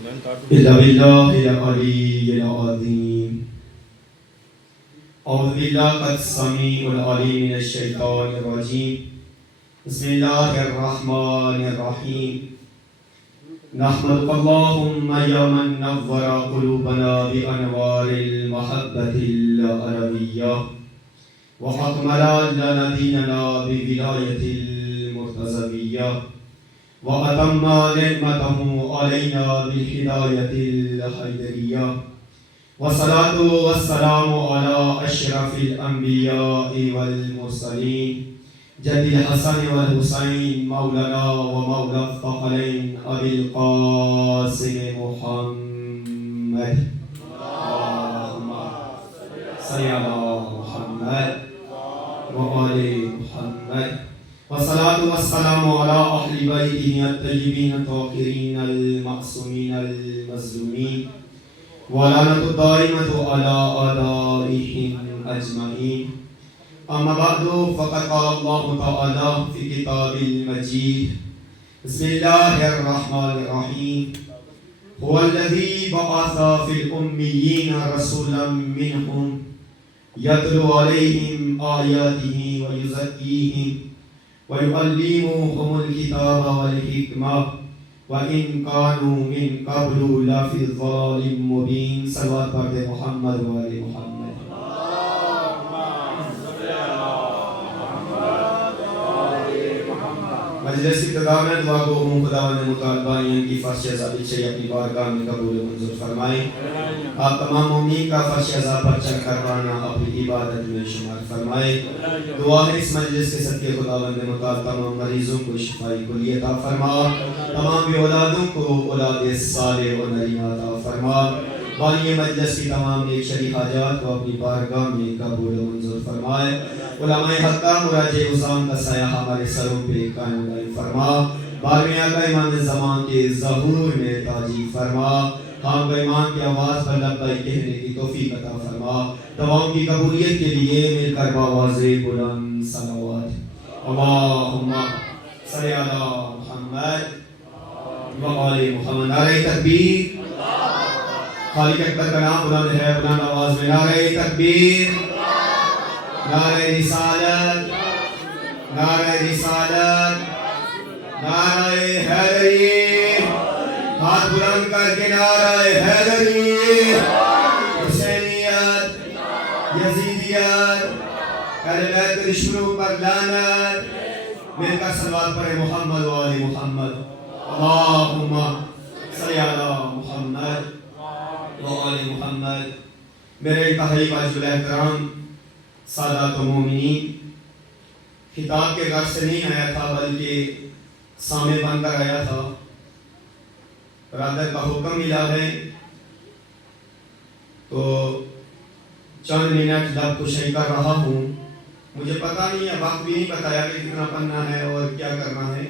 إلا بالله العلي العظيم. أعوذ بالله السميع العليم من الشيطان الرجيم. بسم الله الرحمن الرحيم. نحمدك اللهم يا من نور قلوبنا بأنوار المحبة العربية وأكمل لنا ديننا بولاية المرتضوية وأتم نعمته علينا بالهداية الحيدرية والصلاة والسلام على أشرف الأنبياء والمرسلين جد الحسن والحسين مولانا ومولى الثقلين أبي القاسم محمد. اللهم صل على محمد وآل محمد والصلاة والسلام على أهل بيته الطيبين الطاهرين المعصومين المظلومين ولعنة الدائمة على أعدائهم أجمعين. أما بعد فقد قال الله تعالى في كتاب المجيد بسم الله الرحمن الرحيم. هو الذي بعث في الأميين رسولا منهم يتلو عليهم آياته ويزكيهم ويعلمهم الكتاب والحكمة وإن كانوا من قبل لفي ضلال مبين. صلوات پڑھتے محمد وآل محمد. مجلس کی ابتدا میں دعا گو ہوں خداوند متعال کی فرش عذابی سے اپنی بارگاہ میں قبول و منظور فرمائیں. آپ تمام مومنین کا فرش عذاب پر چڑھ کروانا اپنی عبادت میں شمار فرمائیں. دعا ہے اس مجلس کے صدقے خداوند متعال تمام مریضوں کو شفائی کلی عطا فرما, تمام بے اولادوں کو اولاد صالح و نرینہ عطا فرما. بانی مجلس کی تمام نیک شرعی حاجات کو اپنی بارگاہ میں قبول و منظور فرمائے. علماء حقہ مراجع عظام کا سایہ ہمارے سروں پہ قائم دائم فرما. بارہویں آقا امام زمان کے ظہور میں تاجی فرما. ہم کو ایمان کی آواز پر لبیک کہنے کی توفیق عطا فرما. دعاؤں کی قبولیت کے لیے مل کر باواز بلند صلوات. اللہم صلی علی محمد وآل محمد. نعرہ تکبیر. خالق اکبر کا نام بلند ہے, بلند آواز میں نعرہ تکبیر, نعرہ رسالت, نعرہ رسالت, نعرہ حیدری. ہاتھ بلند کر کے نعرہ حیدری. حسینیت, یزیدیت, اہل بیت دشمنوں پر لعنت. مل کر صلوات پڑھے محمد و آل محمد. اللہم صلی علی محمد و آل محمد. میرے انتہائی واجب الاحترام سادات و مومنین, خطاب کے گھر سے نہیں آیا تھا بلکہ سامنے بن کر آیا تھا. برادر کا حکم ملا ہے تو چند منٹ لب کشائی کر رہا ہوں. مجھے پتہ نہیں ہے, وقت بھی نہیں بتایا کہ کتنا پڑھنا ہے اور کیا کرنا ہے.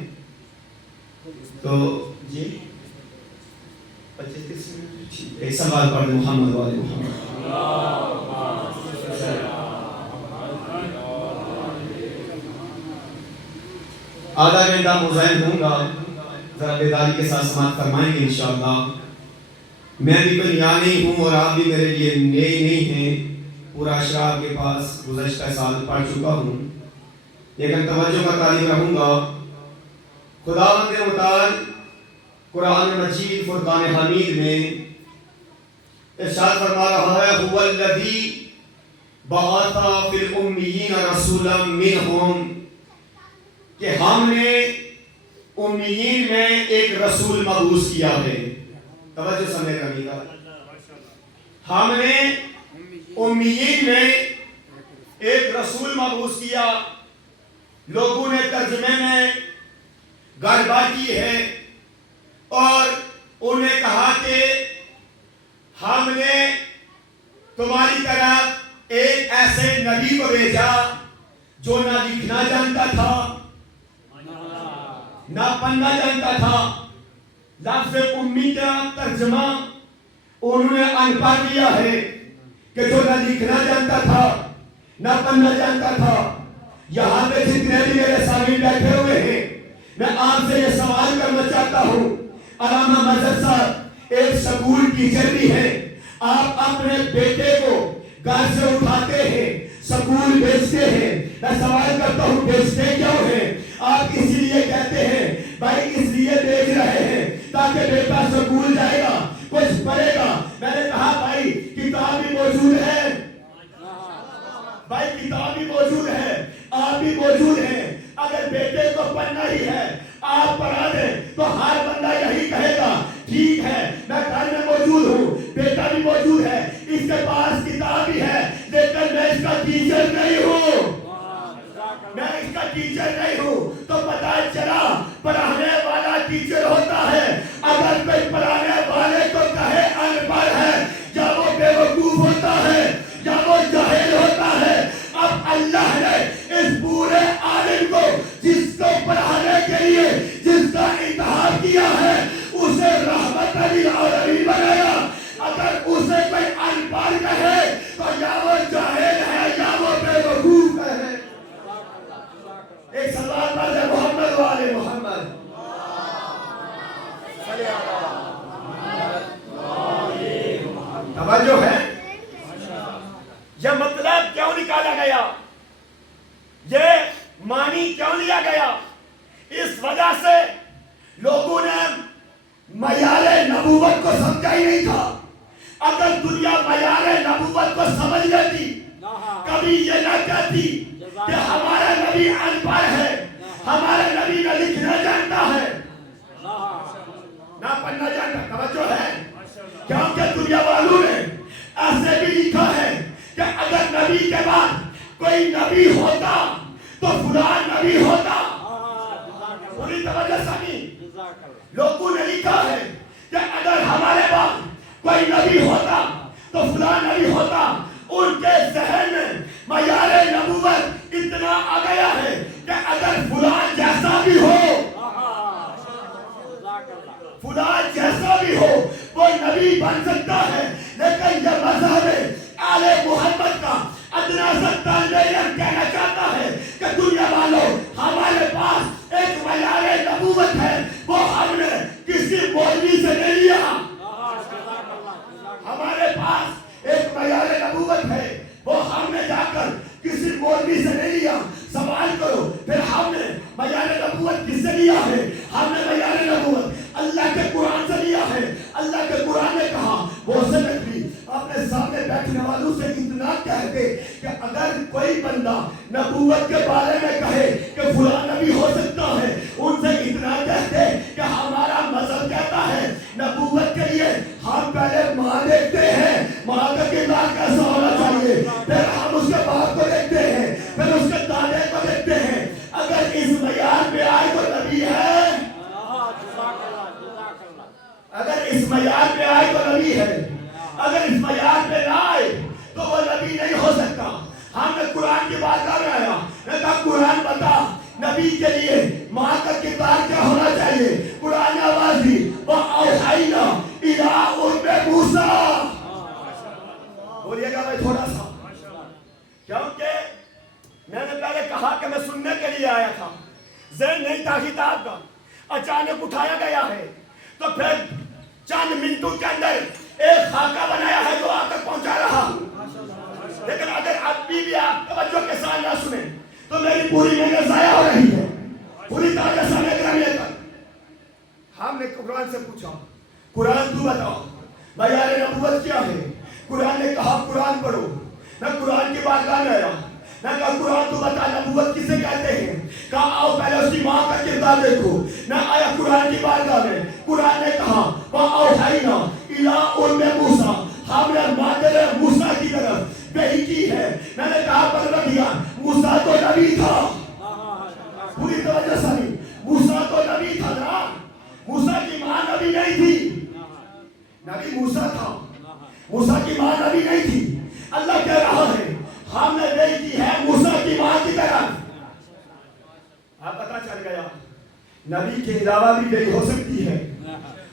تو جی 25-30 منٹ ایک سوال پڑھ محمد والے محمد. آدھا گھنٹہ مزاحم ہوں گا, ذرا بیداری کے ساتھ سماعت فرمائیں گے انشاءاللہ. میں بھی کوئی نیا نہیں ہوں اور آپ بھی میرے لیے نئے نہیں ہیں. پورا اشرا آپ کے پاس گزشتہ سال پڑھ چکا ہوں, لیکن توجہ کا طالب رہوں گا. خداوند متعال قرآن مجید فرقان حمید میں ارشاد فرما رہا ہے هو الذی بعث فی الامیین رسولا منہم, کہ ہم نے امیین میں ایک رسول مبعوث کیا ہے. توجہ سمجھ رہی گا. ہم نے امیین میں ایک رسول مبعوث کیا. لوگوں نے ترجمے میں گڑبڑ کی ہے اور انہیں کہا کہ ہم نے تمہاری طرف ایک ایسے نبی کو بھیجا جو نہ لکھنا جانتا تھا نہ پڑھنا جانتا تھا. لفظ امی کا ترجمہ انہوں نے ان پڑھ کیا ہے کہ جو نہ لکھنا جانتا تھا نہ پڑھنا جانتا تھا. یہاں پہ جتنے بھی میرے سامنے بیٹھے ہوئے ہیں, میں آپ سے یہ سوال کرنا چاہتا ہوں, علامہ مظہر صاحب ایک سکول ٹیچر بھی ہیں. آپ اپنے بیٹے کو گھر سے اٹھاتے ہیں, سکول بھیجتے ہیں. میں سوال کرتا ہوں بھیجتے کیوں ہیں؟ آپ اس لیے کہتے ہیں بھائی اس لیے بھیج رہے ہیں تاکہ بیٹا سکول جائے گا, کچھ پڑھے گا. میں نے کہا بھائی کتاب بھی موجود ہے, بھائی کتاب بھی موجود ہے, آپ بھی موجود ہیں. اگر بیٹے کو پڑھنا ہی ہے آپ پڑھا دیں تو ہر بندہ یہی کہے گا ٹھیک ہے میں گھر میں موجود ہوں, بیٹا بھی موجود ہے, اس کے پاس کتاب بھی ہے, لیکن میں اس کا ٹیچر نہیں ہوں, میں اس کا ٹیچر نہیں ہوں. تو پتہ چلا پڑھانے والا ٹیچر ہوتا ہے. اگر کوئی پڑھانے والے کو کہے ان پڑھ ہے, یا وہ بے وقوف ہوتا ہے یا وہ جاہل ہوتا ہے. اب اللہ نے اس پورے عالم کو جس کو پڑھانے کے لیے جس کا انتخاب کیا ہے اسے رحمت للعالمین بنایا. اگر اسے کوئی ان پڑھ کہے تو یا وہ جاہل ہے یا وہ بے وقوف ہے. ایک سوال پر ہے محمد والے محمد توجہ ہے. یہ مطلب کیوں نکالا گیا, یہ معنی کیوں لیا گیا؟ اس وجہ سے لوگوں نے معیار نبوت کو سمجھا ہی نہیں تھا. اگر دنیا معیار نبوت کو سمجھ لیتی کبھی یہ نہ کہتی کہ ہمارا نبی ان پڑھ ہے, ہمارے نبی نہ لکھنا جانتا ہے نہ پڑھنا جانتا. توجہ ہے, کیونکہ دنیا والوں نے ایسے بھی لکھا ہے کہ اگر نبی کے بعد کوئی نبی ہوتا تو فلاں نبی ہوتا. پوری توجہ سنی, لوگوں نے لکھا ہے کہ اگر ہمارے بعد کوئی نبی ہوتا تو فلاں نبی ہوتا. ان کے ذہن میں معیار نبوت اتنا آ گیا ہے کہ اگر فلاں جیسا بھی ہو, فلاں جیسا بھی ہو وہ نبی بن سکتا ہے. لیکن یہ مذہب آل محمد کا ادنا سا طالب علم کہنا چاہتا ہے کہ دنیا والوں ہمارے پاس ایک معیار نبوت ہے, وہ ہم نے کسی مولوی سے نہیں لیا. ہمارے پاس ایک معیار نبوت ہے, وہ ہم نے جا کر کسی مولوی سے نہیں لیا. سوال کرو پھر ہم نے معیار نبوت کس سے لیا ہے؟ ہم نے معیار نبوت اللہ کے قرآن سے لیا ہے. اللہ کے قرآن نے کہا وہ سے نبی اپنے سامنے بیٹھنے والوں سے اتنا کہتے کہ اگر کوئی بندہ نبوت کے بارے میں کہے کہ فلاں نبی ہو سکتا ہے, ان سے اتنا کہتے کہ ہمارا مذہب کہتا ہے نبوت کے لیے ہم پہلے ماں دیکھتے ہیں, ماں کا کردار کیسا ہونا چاہیے, پھر ہم اس کے باپ کو دیکھتے ہیں, پھر اس کے دادے کو دیکھتے ہیں. اگر اس معیار پہ آئے تو نبی ہے, اگر اس معیار پہ آئے تو نبی ہے, اگر اس معیار پہ نہ آئے تو وہ نبی نہیں ہو سکتا. ہم نے قرآن کی بارگاہ میں آیا, میں کہا قرآن بتا نبی کے لیے ماں کا کردار کیا ہونا چاہیے. قرآن آواز دی وَأَوْحَيْنَا إِلَىٰ أُمِّ مُوسَىٰ. بولیے گا میں تھوڑا سا, کیونکہ میں نے پہلے کہا کہ میں سننے کے لیے آیا تھا, ذہن نہیں تھا کتاب کا, اچانک اٹھایا گیا ہے. تو پھر چند منٹوں کے اندر ایک خاکہ بنایا ہے جو آپ تک پہنچا رہا ہوں. لیکن اگر ابھی بھی آپ توجہ کے ساتھ نہ سنیں تو میری پوری محنت ضائع ہو رہی ہے. پوری طرح سے لے کر ہم نے قرآن سے پوچھا قرآن تو بتاؤ معیار نبوت کیا ہے. قرآن نے کہا قرآن پڑھو. میں قرآن کی بارگاہ میں آیا, میں کہا قرآن تو بتا نبوت کسے کہتے ہیں. کہا آؤ پہلے اس کی ماں کا کردار دیکھو. میں آیا قرآن کی بارگاہ میں, قرآن نے کہا وَأَوْحَيْنَا إِلَىٰ أُمِّ مُوسَىٰ, ہم نے مادر موسیٰ کی طرف وحی کی ہے. میں نے کہا پروردگار موسیٰ تو نبی تھا. پوری توجہ سنی, موسیٰ تو نبی تھا نا, موسیٰ کی ماں نبی نہیں تھی. نبی موسیٰ تھا, موسیٰ کی ماں نبی نہیں تھی. اللہ کہہ رہا ہے ہم نے وحی کی ہے موسیٰ کی ماں کی طرف. آپ پتہ چل گیا نبی کے علاوہ بھی وحی ہو سکتی ہے.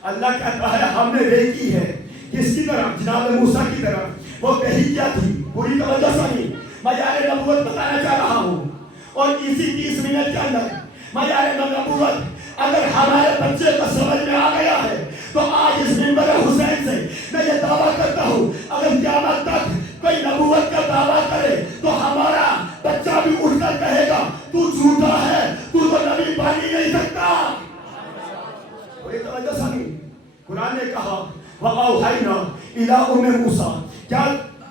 اللہ کہتا ہے ہم نے وحی کی ہے کس کی طرف؟ جناب موسیٰ کی طرف. وہ وحی کیا تھی؟ پوری توجہ سنی, معیار نبوت بتانا چاہ رہا ہوں. اور اسی 30 منٹ کے اندر معیار نبوت اگر ہمارے بچے کو سمجھ میں آ گیا ہے تو آج اس منبر قرآن نے کہا وَأَوْحَيْنَا إِلَىٰ أُمِّ مُوسَىٰ، کیا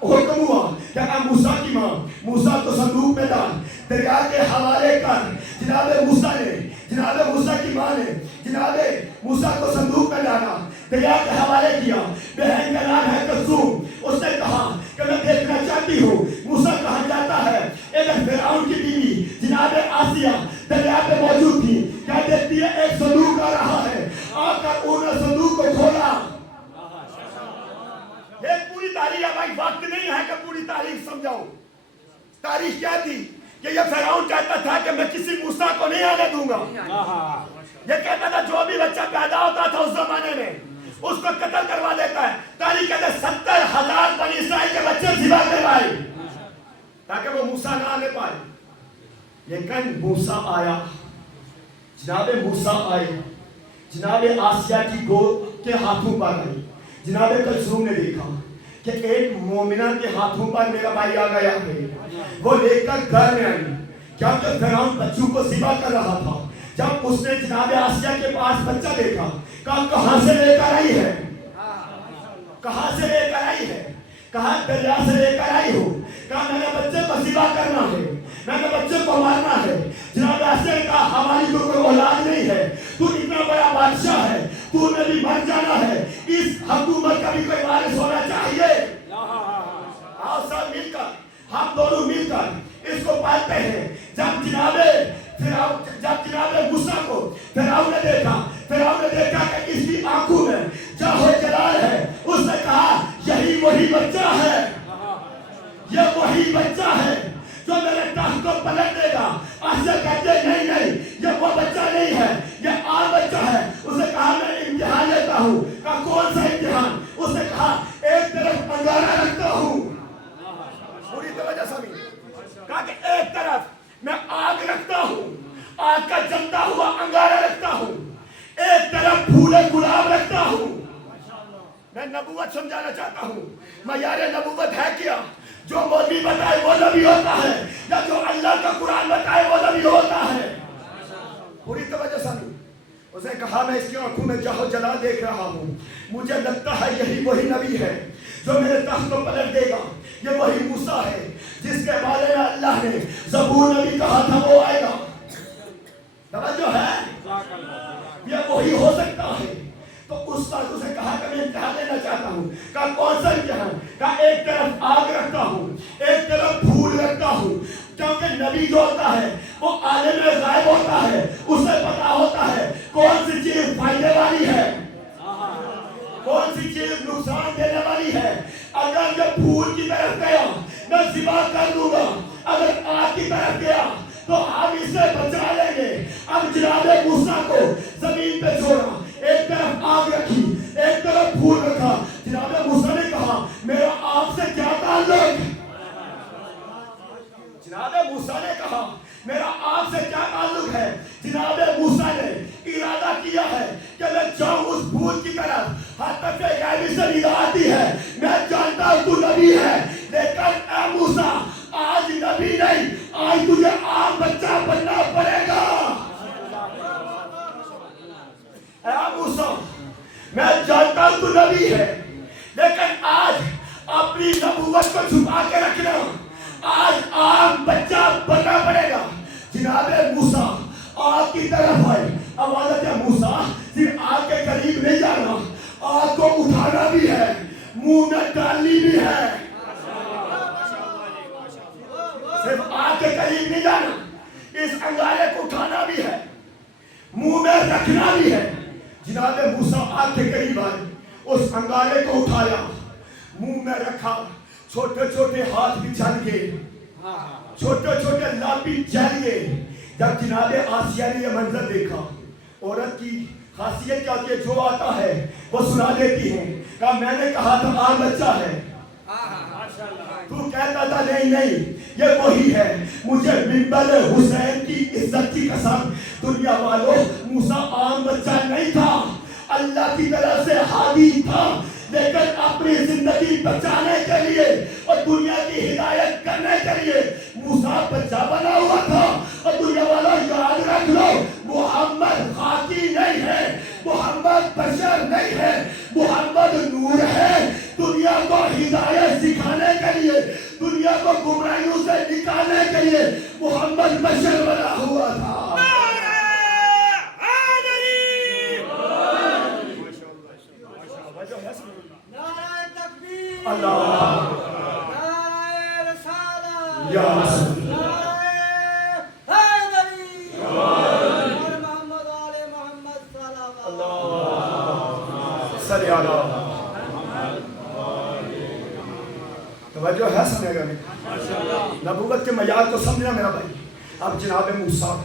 حکم ہوا کہ اے موسیٰ کی ماں، موسیٰ کو صندوق میں ڈال، دریا کے حوالے کر۔ جناب موسیٰ نے، جناب موسیٰ کی ماں نے جناب موسیٰ کو صندوق میں ڈالا، دریا کے حوالے کیا۔ بہن کا نام ہے کلثوم، اس نے کہا کہ میں دیکھنا چاہتی ہوں موسیٰ کہاں جاتا ہے۔ ادھر فرعون کی بیوی جناب آسیہ دریا پہ موجود تھی، کیا دیکھتی ہے ایک صندوق آ رہا ہے، آ کر انہوں نے صندوق کو کھولا۔ یہ پوری تاریخ ہے بھائی، وقت نہیں ہے کہ پوری تاریخ سمجھاؤں۔ تاریخ کیا تھی کہ یہ فرعون کہتا تھا کہ میں کسی موسیٰ کو نہیں آنے دوں گا۔ یہ کہتا تھا جو بھی بچہ پیدا ہوتا تھا اس زمانے میں اس کو قتل کروا دیتا ہے۔ تاریخ کہتے 70,000 بنی اسرائیل کے بچے ذبح کروائے تاکہ وہ موسیٰ نہ آنے پائے۔ لیکن موسیٰ آیا، جناب موسیٰ آئے، جناب آسیہ کی گود کے ہاتھوں پر آئی۔ جناب کلثوم نے دیکھا کہ ایک مومنہ کے ہاتھوں پر میرا بھائی آ گیا ہے، وہ لے کر گھر میں آئی، کیونکہ فرعون بچوں کو ذبح کر رہا تھا۔ جب اس نے جناب آسیہ کے پاس بچہ دیکھا، کہا کہاں سے لے کر آئی ہے، کہاں سے لے کر آئی ہے، کہا دریا سے لے کر آئی ہو، کہا میں نے بچے کو ذبح کرنا ہے، میں نے بچے کو مارنا ہے۔ جناب آسیہ نے کہا ہماری تو کوئی اولاد نہیں ہے، تو اتنا بڑا بادشاہ ہے، تو نے بھی مر جانا ہے، اس حکومت کا بھی کوئی وارث ہونا چاہیے۔ آؤ سب مل کر، ہم دونوں مل کر اس کو پالتے ہیں۔ جب جناب موسیٰ کو فرعون نے دیکھا کہ اس کی آنکھوں میں جاہ جلال ہے، اس نے کہا یہی وہی بچہ ہے، یہ وہی بچہ ہے جو میرے تخت کو پلٹ دے گا۔ آسیہ کہتے نہیں، یہ وہ بچہ نہیں ہے، یہ اور بچہ ہے۔ اس نے کہا میں امتحان لیتا ہوں۔ کہا کون سا امتحان؟ اس نے کہا ایک طرف انگارہ رکھتا ہوں، پوری توجہ سمجھ، کہا کہ ایک طرف میں آگ رکھتا ہوں، آگ کا جلتا ہوا انگارہ رکھتا ہوں، ایک طرف پھولے گلاب رکھتا ہوں۔ میں نبوت سمجھانا چاہتا ہوں، معیار نبوت ہے کیا؟ جو مولوی بتائے وہ نبی ہوتا ہے، یا جو اللہ کا قرآن بتائے وہ نبی ہوتا ہے؟ پوری توجہ سنو۔ اس نے کہا میں اس کی آنکھوں میں جاہ و جلال دیکھ رہا ہوں، مجھے لگتا ہے یہی وہی نبی ہے جو میرے تخت کو پلٹ دے گا، یہ وہی موسیٰ ہے جس کے بارے میں اللہ نے زبور میں بھی کہا تھا وہ آئے گا۔ توجہ ہے، یہ وہی ہو سکتا ہے۔ تو اس وقت اسے کہا کہ میں امتحان لینا چاہتا ہوں۔ کہا کون سا امتحان؟ کہا ایک طرف آگ رکھتا ہوں، ایک طرف پھول رکھتا ہوں، کیونکہ نبی جو ہوتا ہے وہ عالم غائب ہوتا ہے، اسے پتا ہوتا ہے کون سی چیز فائدے والی ہے، کون سی چیز نقصان دینے والی ہے۔ اگر میں پھول کی طرف گیا میں ذبح کر دوں گا، اگر آگ کی طرف گیا تو ہم اسے بچا لیں گے۔ اب جناب موسیٰ کو زمین پہ چھوڑا، ایک طرف آگ رکھی، ایک طرف پھول رکھا۔ جناب موسیٰ نے کہا میرا آگ سے کیا تعلق؟ جناب موسیٰ نے کہا میرا آپ سے کیا تعلق ہے؟ جناب موسیٰ نے ارادہ کیا ہے کہ میں جاؤں اس پھول کی طرف، حتیٰ کہ غیبی سے ندا آتی ہے میں جانتا ہوں تو نبی ہے، لیکن اے موسیٰ آج نبی نہیں، آج تجھے عام بچہ بننا پڑے گا۔ اے موسیٰ میں جانتا ہوں تو نبی ہے، لیکن آج اپنی نبوت کو چھپا کے رکھنا، آج عام بچہ بننا پڑے گا۔ جناب موسیٰ آگ کی طرف آئے، آواز ہے موسیٰ صرف آگ کے قریب نہیں جانا، آگ کو اٹھانا بھی ہے، منہ میں ڈالنی بھی ہے۔ صرف آگ کے قریب نہیں جانا، اس انگارے کو اٹھانا بھی ہے، منہ میں رکھنا بھی ہے۔ جناب موسیٰ آگ کے قریب آئے، اس انگارے کو اٹھایا، منہ میں رکھا، چھوٹے چھوٹے ہاتھ بھی جل گئے، چھوٹے چھوٹے لب بھی جل گئے۔ جب جناب آسیہ نے یہ منظر دیکھا، عورت کی خاصیت کیا ہوتی ہے؟ جو آتا ہے وہ سنا دیتی ہے۔ کہا میں نے کہا تھا عام بچہ ہے، تو کہتا تھا نہیں یہ وہی ہے۔ مجھے منبر حسین کی عزت کی قسم، دنیا والوں موسیٰ عام بچہ نہیں تھا، اللہ کی طرف سے ہادی تھا، لیکن اپنی زندگی بچانے کے لیے اور دنیا کی ہدایت کرنے کے لیے موسیٰ بچہ بنا ہوا تھا۔ اور دنیا والا یاد رکھ لو، محمد خاکی نہیں ہے، محمد بشر نہیں ہے، ہدایت سکھانے کے لیے, دنیا کو گمراہیوں سے نکالنے کے لیے محمد بشر بنا ہوا تھا. اللہ یا رسول صلی اللہ. توجہ ہے سمجھے گا نہیں؟ نبوت کے معیار کو سمجھنا میرا بھائی. اب جناب موسیٰ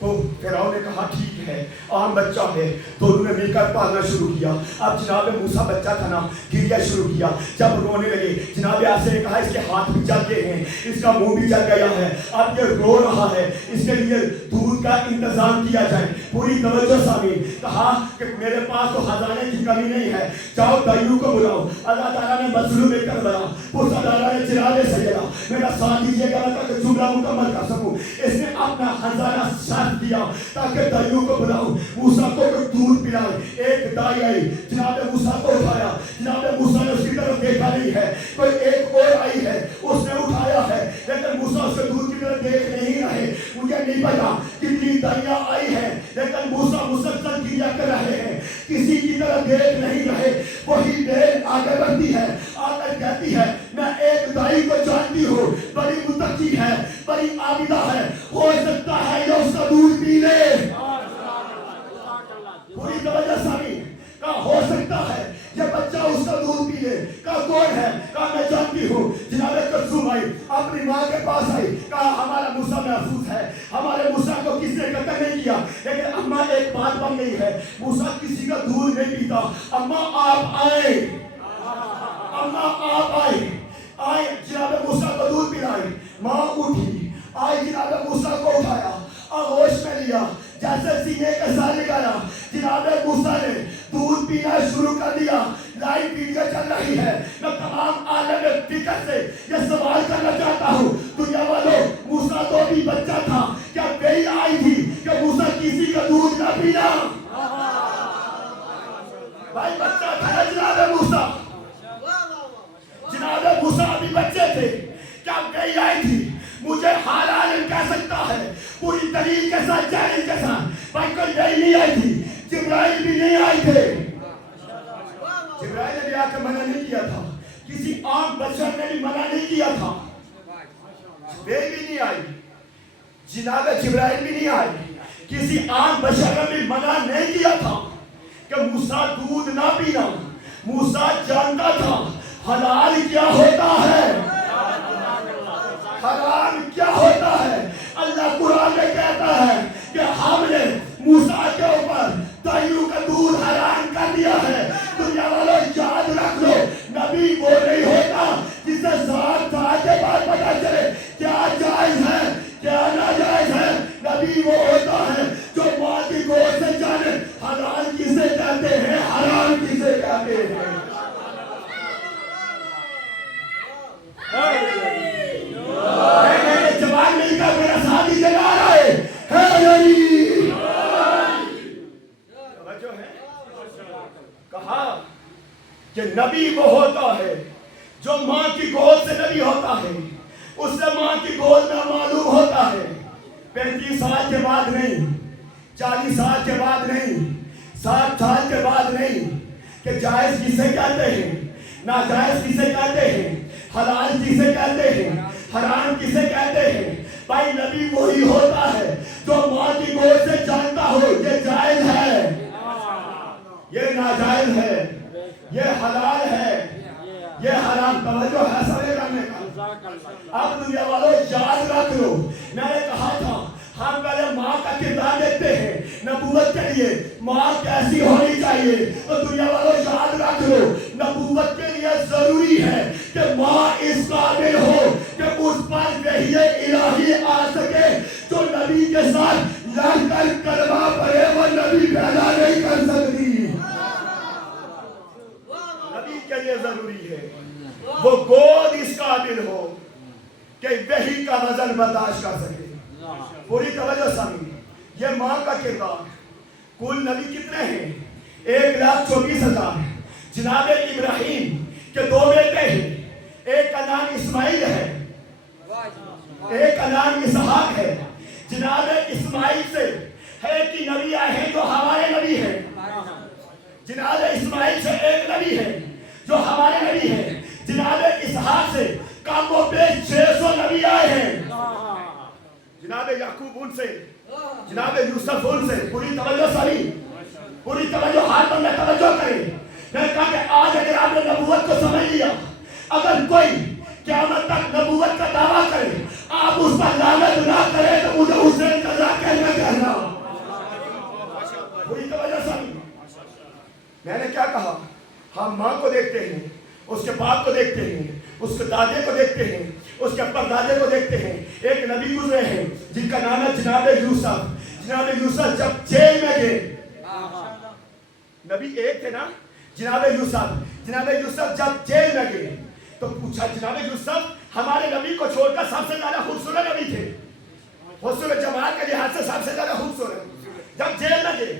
کو فرعون نے کہا ٹھیک ہے عام بچہ ہے, تو انہوں نے مل کر پالنا شروع کیا. اب جناب موسیٰ بچہ تھا نا, گریا شروع کیا. جب رونے لگے جناب آسے نے کہا اس کے ہاتھ بھی جل گئے ہیں, اس کا منہ بھی جل گیا ہے, اب یہ رو رہا ہے, اس کے لیے دودھ کا انتظام کیا جائے. پوری توجہ سامعین, کہا کہ میرے پاس تو خزانے کی کمی نہیں ہے, جاؤ دائیوں کو بلاؤ. اللہ تعالیٰ نے مظلوم کربلا موسیٰ تعالیٰ نے چراغ سجا. میرا ساتھ دیجیے گا تاکہ جملہ مکمل کر سکوں. اس نے اپنا خزانہ شرط دیا تاکہ دائیوں کو بلاؤ, موسیٰ کو کوئی دودھ پلائے. ایک دائی آئی, جناب موسیٰ کو اٹھایا. جناب موسیٰ نے اس کی طرف دیکھا نہیں ہے. کوئی ایک اور آئی ہے, اس نے اٹھایا ہے, لیکن موسیٰ اس کے دودھ کی طرف دیکھ نہیں رہے. مجھے نہیں پتا کتنی دائیاں آئی ہیں, لیکن موسیٰ مسلسل گریا کر رہے ہیں, کسی کی طرف دیکھ نہیں رہے. وہی دیر آگے بڑھتی ہے, آ کر کہتی ہے میں ایک دائی کو جانتی ہوں, بڑی متقی ہے, بڑی عابدہ ہے, ہو سکتا ہے یہ اس کا دودھ پی لے. پوری توجہ سامعین, کہا ہو سکتا ہے یہ بچہ اس کا دودھ پی لے. کہا کون ہے؟ کہا میں جانتی ہوں. جناب کلثوم آئی, اپنی ماں کے پاس آئی, کہا ہمارا موسیٰ محفوظ ہے, ہمارے موسیٰ کو کس نے قتل نہیں کیا. لیکن اماں ایک بات بن گئی ہے, موسیٰ کسی کا دودھ نہیں پیتا. اماں آپ آئے, اماں آپ آئے, آئے جناب موسیٰ کو دودھ پلائی. ماں اٹھی, آئی جناب موسیٰ کو اٹھایا, آغوش میں لیا, جیسے سینے کے ساتھ لگایا. جناب موسیٰ نے دودھ پینا شروع کر دیا. لائیو ویڈیو چل رہی ہے. میں تمام عالم فکر سے یہ سوال کرنا چاہتا ہوں, دنیا والوں, موسیٰ تو بھی بچہ تھا, کیا وہی آئی تھی کہ موسیٰ کسی کا دودھ نہ پینا؟ بھائی بچہ تھا جناب موسیٰ, جناب موسیٰ ابھی بچے تھے, کیا وہی آئی تھی؟ مجھے حال عالم کہہ سکتا ہے پوری دلیل کے ساتھ, چیلنج کے ساتھ, بھائی کوئی وہی نہیں آئی تھی. جبرائیل بھی نہیں آئے تھے. جبرائیل نے بھی آ کے منع نہیں کیا تھا, کسی عام بشر نے بھی منع نہیں کیا تھا. وہ بھی نہیں آئی, جناب جبرائیل بھی نہیں آئی, کسی عام بشر نے بھی منع نہیں کیا تھا کہ موسیٰ دودھ نہ پینا. موسیٰ جانتا تھا حلال کیا ہوتا ہے, حرام کیا ہوتا ہے. اللہ قرآن میں کہتا ہے کہ ہم نے موسیٰ کے اوپر دائیوں کا دودھ حرام کر دیا ہے. دنیا والوں یاد رکھ لو, نبی وہ نہیں ہوتا جسے ساتھ سال کے بعد پتا چلے کیا جائز ہے کیا ناجائز ہے. نبی وہ ہوتا ہے جو ماں کی گود سے جانے حلال کسے کہتے ہیں, حرام کسے کہتے ہیں. جوان مل کر میرا ساتھی جگا رہے ہے. کہا کہ نبی وہ ہوتا ہے جو ماں کی گود سے نبی ہوتا ہے, اس سے ماں کی گود میں معلوم ہوتا ہے. 35 سال کے بعد نہیں, 40 سال کے بعد نہیں, 60 سال کے بعد نہیں, کہ جائز کسے کہتے ہیں, ناجائز کسے کہتے ہیں, حلال کسے کہتے ہیں, حرام کسے کہتے ہیں. بھائی نبی وہی ہوتا ہے جو ماں کی گود سے جانتا ہو یہ جائز ہے, یہ ناجائز ہے, یہ حلال ہے, یہ حرام. توجہ ہے سارے کرنے کا. اب دنیا والوں یاد رکھ لو, میں نے کہا تھا ہم پہلے ماں کا کردار دیکھتے ہیں نبوت کے لیے, ماں کیسی ہونی چاہیے. تو دنیا والوں یاد رکھ لو, نبوت کے لیے ضروری ہے کہ ماں اس قابل ہو کہ اس پر وحی الہی آ سکے. جو نبی کے ساتھ لڑ کر کلمہ پڑھے وہ نبی پیدا نہیں کر سکتی. نبی کے لیے ضروری ہے وہ گود اس قابل ہو کہ وحی کا وزن برداشت کر سکے. پوری توجہ سامعین, یہ ماں کا کردار. کل نبی کتنے ہیں؟ 1,24,000. جناب ابراہیم کے 2 بیٹے ہیں, ایک کا نام اسماعیل ہے، ایک کا نام اسحاق ہے۔ جناب اسماعیل سے ہے کہ نبی آئے ہیں جو ہمارے نبی ہیں، جناب اسماعیل سے ایک نبی ہے جو ہمارے نبی ہے۔ جناب اسحاق سے کم و بیش 600 نبی آئے ہیں۔ جناب یعقوب ان سے، جناب یوسف ان سے۔ پوری توجہ ساری، پوری توجہ، ہاتھ بندہ توجہ کرے۔ میں کہا کہ آج اگر آپ نے نبوت کو سمجھ لیا، اگر کوئی قیامت تک نبوت کا دعویٰ کرے، آپ اس پر لعنت نہ کرے تو مجھے حسین قضا کہنا کہنا۔ پوری توجہ ساری۔ میں نے کیا کہا؟ ہم ماں کو دیکھتے ہیں، اس کے باپ کو دیکھتے ہیں، اس کے دادے کو دیکھتے ہیں، اس کے پردادے کو دیکھتے ہیں۔ ایک نبی گزرے ہیں جن کا نام ہے جناب یوسف۔ جناب یوسف جب جیل میں گئے، نبی ایک تھے نا جناب یوسف، جناب یوسف جب جیل میں گئے تو پوچھا جناب یوسف ہمارے نبی کو چھوڑ کر سب سے زیادہ خوبصورت نبی تھے، خوبصورت جمال کے لحاظ سے سب سے زیادہ خوبصورت۔ جب جیل میں گئے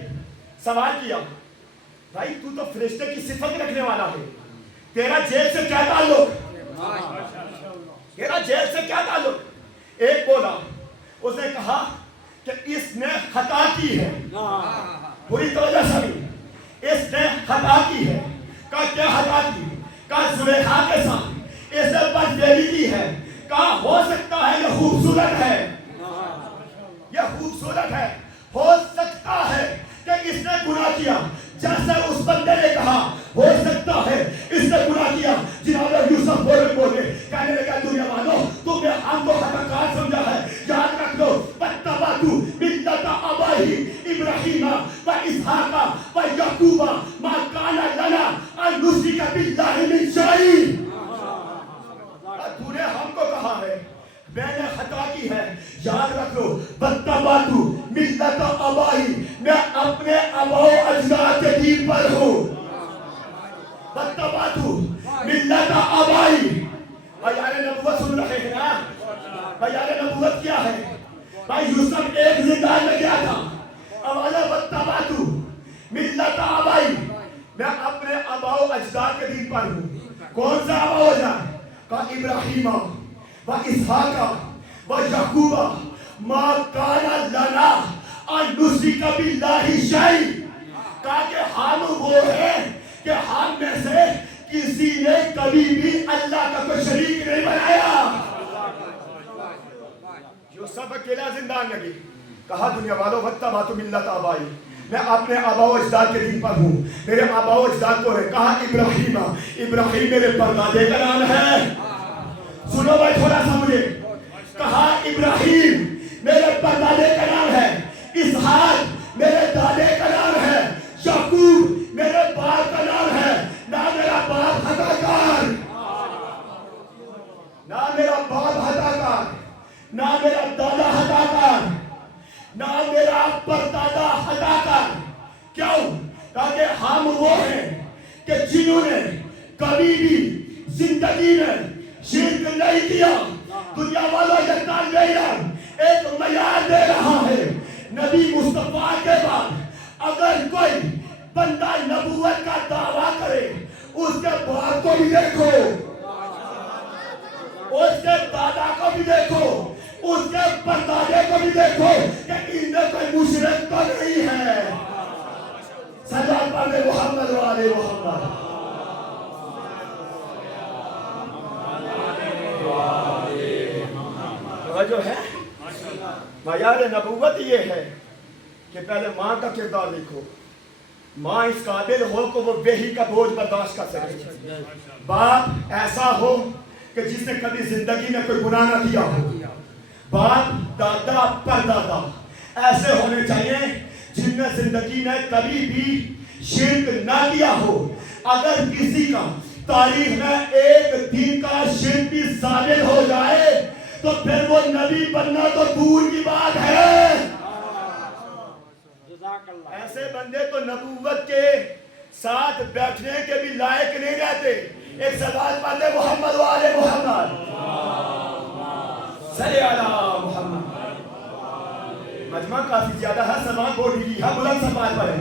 سوال کیا، بھائی تو فرشتے کی صفت رکھنے والا ہے، تیرا جیل سے کیا تعلق؟ تیرا جیل سے کیا تعلق؟ ایک بولا، اس نے کہا کہ اس نے خطا کی ہے۔ پوری توجہ سبھی، اس نے خطا کی ہے۔ کہا کیا خطا کی؟ کہا زلیخا کے ساتھ اس نے بدفعلی کی ہے۔ کہا ہو سکتا ہے یہ خوبصورت ہے، یہ خوبصورت ہے، ہو سکتا ہے کہ اس نے گناہ کیا۔ جیسے اس بندے نے کہا ہو سکتا ہے اس نے گناہ کیا، جناب یوسف بولے کہنے لگا دنیا والوں تم نے ہم کو خطا کار سمجھا ہے، یاد رکھ لو واتبعت ملت آبائہ ابراہیم و اسحاق و یعقوب ما کان لنا ان نشرک باللہ من شیء۔ تو نے ہم کو کہا ہے میں نے خطا کی ہے، یاد رکھ لو واتبعت ملت آبائہ، میں اپنے آبا و اجداد کے دین پر ہوں۔ واتبعت ملت آبائہ۔ بیان نبوت سن رہے ہیں نا؟ بیان نبوت کیا ہے؟ بھائی یوسف ایک زندان میں گیا تھا، اولا واتبعت ملت آبائہ، میں اپنے آبا و اجداد کے دین پر ہوں۔ کون سا آبا و اجداد؟ کہا ابراہیم و اسحاق و یعقوب ما کان لنا ان نشرک باللہ شیء۔ کہا کہ ہم وہ ہیں کہ ہم میں سے کسی نے کبھی بھی اللہ کا کوئی شریک نہیں بنایا۔ یوسف اکیلا زندان میں گئی، کہا دنیا والوں واتبعت ملت آبائہ، میں اپنے آبا و اجداد کے دین پر ہوں۔ میرے آبا و اجداد کو ہے، کہا ابراہیم، ابراہیم میرے پردادے کا نام ہے۔ سنو بھائی تھوڑا سا مجھے، کہا ابراہیم میرے پردادے کا نام ہے، اسحاق میرے دادے کا نام ہے، یعقوب میرے باپ کا نام ہے۔ نہ میرا باپ خطا کار، نہ میرا باپ خطا کار، نہ میرا دادا خطا کار، نہ میرا پردادا خطا کار۔ کیوں؟ تاکہ ہم وہ ہیں کہ جنہوں نے کبھی بھی زندگی میں شرک نہیں کیا۔ دنیا والوں یہ کام نہیں رہا، ایک معیار دے رہا ہے نبی مصطفیٰ کے بعد اگر کوئی بندہ نبوت کا دعویٰ کرے، اس کے باپ کو بھی دیکھو، اس کے دادا کو بھی دیکھو، اس کے پردادے کو بھی دیکھو کہ ان میں کوئی مشرک تو نہیں ہے۔ صلوات پڑھے محمد و آل محمد۔ جو ہے معیار نبوت یہ ہے کہ پہلے ماں کا کردار دیکھو، ماں اس قابل ہو کہ وہ بیہی کا بوجھ برداشت کر سکے، باپ ایسا ہو کہ جس نے کبھی زندگی میں کوئی گناہ نہ کیا ہو، باپ دادا پردادا ایسے ہونے چاہیے جن میں زندگی میں کبھی بھی شرک نہ کیا ہو۔ اگر کسی کا تاریخ میں ایک دن کا شرک بھی ثابت ہو جائے تو پھر وہ نبی بننا تو دور کی بات ہے۔ ایسے بندے تو نبوت کے ساتھ بیٹھنے کے بھی لائق نہیں رہتے۔ ایک سوال پڑھتے محمد و آل محمد، صلی اللہ محمد۔ مجمع کافی زیادہ ہے، سلمان بولی کی ہے، بلند سلمان پڑھیں۔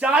4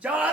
4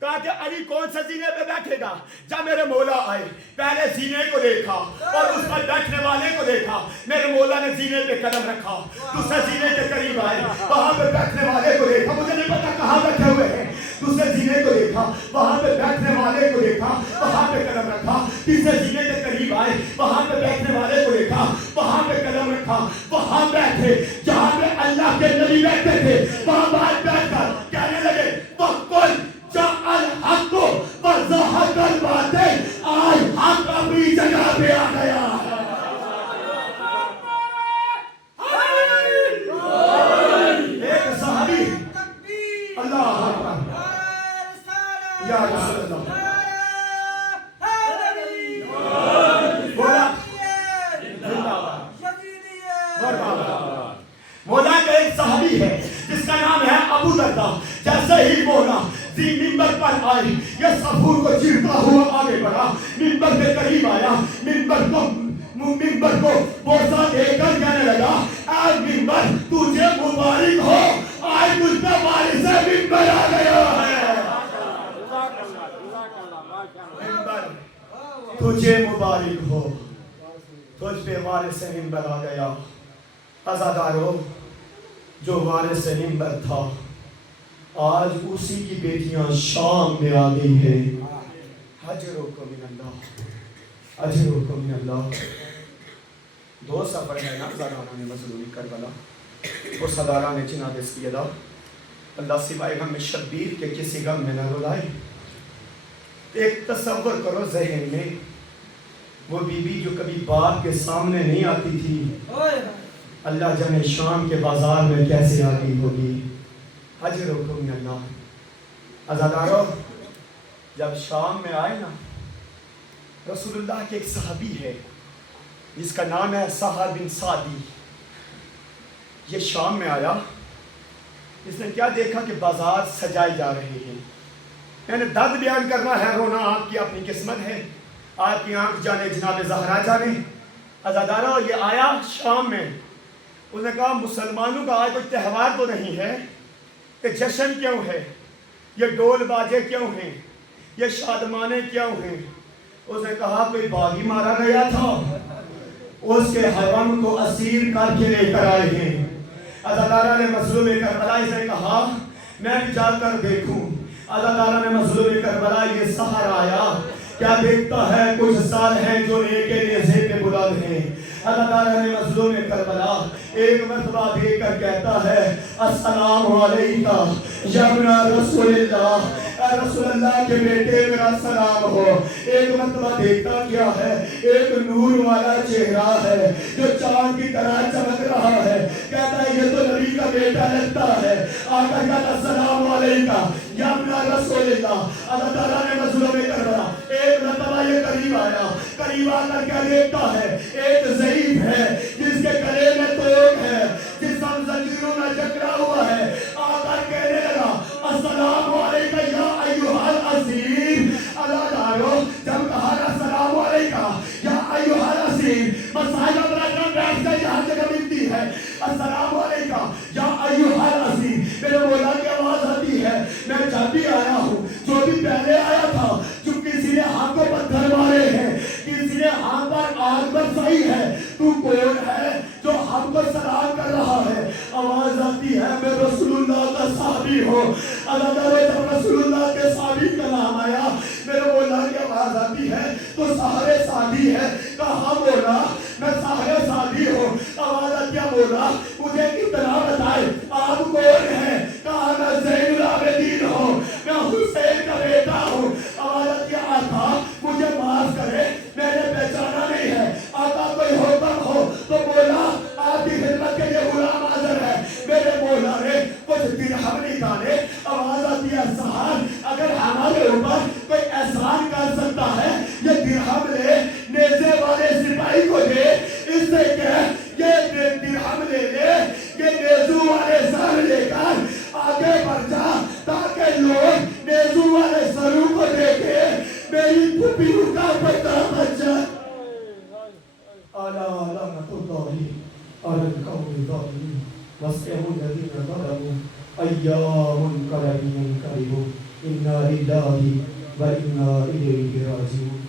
کہا کہ علی کون سے زینے پہ بیٹھے گا؟ جب میرے مولا آئے پہلے زینے کو دیکھا اور اس پر بیٹھنے والے کو دیکھا، میرے مولا نے زینے پہ قدم رکھا، دوسرے زینے کے قریب آئے، وہاں پہ بیٹھنے والے کو دیکھا، مجھے نہیں پتا کہاں بیٹھے ہوئے ہیں، دوسرے زینے کو دیکھا، وہاں پہ بیٹھنے والے کو دیکھا، وہاں پہ قدم رکھا، تیسرے زینے کے قریب آئے، وہاں پہ بیٹھنے والے کو دیکھا، وہاں پہ قدم رکھا، وہاں بیٹھے جہاں پہ اللہ کے نبی بیٹھتے تھے، وہاں بیٹھ کر کہنے لگے وَقُلْ جَاءَ الْحَقُّ وَزَهَقَ الْبَاطِلُ، آج حق اپنی جگہ پہ آ گیا ہے۔ ایک صحابی اللہ اکبر یا رسول اللہ مولا کا ایک صحابی ہے جس کا نام ہے ابو درداء، جیسے ہی مولا ممبر پر آئی، یہ صفور کو چیرتا ہوا آگے بڑھا، ممبر کے قریب آیا، ممبر کو بوسہ دے کر کہنے لگا اے ممبر تجھے مبارک ہو، آج تجھ پہ وارث ممبر آ گیا ہے۔ ممبر تجھے مبارک ہو، تجھ پہ وارث ممبر آ گیا۔ عزادارو، جو وارث ممبر تھا آج اسی کی بیٹیاں شام میں آ گئی ہیں۔ اجرکم من اللہ، اجرکم من اللہ۔ دو سفر ہے نا زادارہ نے مظلومی کربلا اور صدارہ نے جناب سیدہ، اللہ سوائے غم شبیر کے کسی غم میں نہ رلائے۔ ایک تصور کرو ذہن میں، وہ بی بی جو کبھی باپ کے سامنے نہیں آتی تھی، اللہ جانے شام کے بازار میں کیسے آ گئی ہوگی۔ اجرکم من اللہ۔ عزادارو، جب شام میں آئے نا، رسول اللہ کے ایک صحابی ہے جس کا نام ہے سہل بن سعدی، یہ شام میں آیا، اس نے کیا دیکھا کہ بازار سجائے جا رہے ہیں۔ میں نے درد بیان کرنا ہے، رونا آپ کی اپنی قسمت ہے، آپ کی آنکھ جانے جناب زہرا جانے۔ عزادارو، یہ آیا شام میں، اس نے کہا مسلمانوں کا آج کوئی تہوار تو نہیں ہے، یہ جشن کیوں ہے، یہ ڈول باجے کیوں ہیں، یہ شادمانے کیوں ہیں؟ اس نے کہا کوئی باغی مارا گیا تھا، اس کے حرم کو اسیر کر کے لے کر آئے ہیں۔ عزادارہ نے مظلوم کربلا سے کہا میں بھی جا کر دیکھوں۔ عزادارہ نے مظلوم کربلا یہ سحر آیا، کیا دیکھتا ہے کچھ سال ہیں جو نیکے نیزے پہ بلند ہیں۔ عزادارہ نے مظلوم کربلا ایک مرتبہ دے کر کہتا ہے السلام علیکہ یا ابن رسول اللہ، اے رسول اللہ کے بیٹے میرا سلام ہو۔ ایک مرتبہ دیکھتا کیا ہے، ایک نور والا چہرہ ہے جو چاند کی طرح چمک رہا ہے، کہتا ہے یہ تو نبی کا بیٹا لگتا ہے۔ آقا کہتا السلام علیکہ یا ابن رسول اللہ۔ اللہ تعالیٰ نے مظلوم کربلا ایک مرتبہ یہ قریب آیا، قریب آ کر کیا دیکھتا ہے، ایک ضعیف ہے جس کے گلے میں توق ہے، جسم زنجیروں میں جکڑا ہوا ہے، آ کر کہنے لگا السلام علیکہ یا ایھا الاسیر۔ اللہ تعالیٰ جب کہا السلام علیکہ یا ایھا الاسیر، مسائل برادران بیٹھ کر یہاں جگہ ملتی ہے، السلام علیکہ یا ایھا الاسیر، میرے مولا کی آواز آتی ہے، میں جب بھی آیا ہوں، جو بھی پہلے آیا تھا، جو کسی نے ہاتھ کو پتھر مارے ہیں، کسی نے ہاتھ پر آگ برسائی ہے، تو کون ہے جو ہم کو سلام کر رہا ہے؟ آواز آتی ہے میں رسول اللہ کا صحابی ہوں۔ اللہ تعالیٰ جب رسول اللہ کے صحابی کا نام آیا، میرے مولا کی آواز آتی ہے تو سارے صحابی ہے، کہا مولا میں سارے صحابی ہوں۔ آواز آتی ہے مولا مجھے کتنا بتائے آپ کون ہیں؟ کہا میں زین العابدین ہوں، میں حسین کا بیٹا ہوں۔ آواز آتی ہے آقا مجھے معاف کرے، میں نے پہچانا نہیں ہے، آقا کوئی حکم ہو تو مولا آپ کی خدمت کے لیے غلام حاضر ہے۔ میرے مولا نے کچھ درہم نکالے، آواز آتی ہے سہل اگر ہمارے اوپر کوئی احسان کر سکتا ہے یہ درہم لے، نیزے والے سپاہی کو دے، اس سے کہ یہ درہم لے لے، یہ نیزو والے سر لے کر آگے بڑھ جا تاکہ لوگ نیزو والے سروں کو دیکھے میری پھوپھی کا پتہ بچ جائے۔ اعلیٰ لعنت اللہ علی القوم الظالمین وسيعود الذين ظلموا أيام قليل قريب انا للہ و انا الیہ راجعون.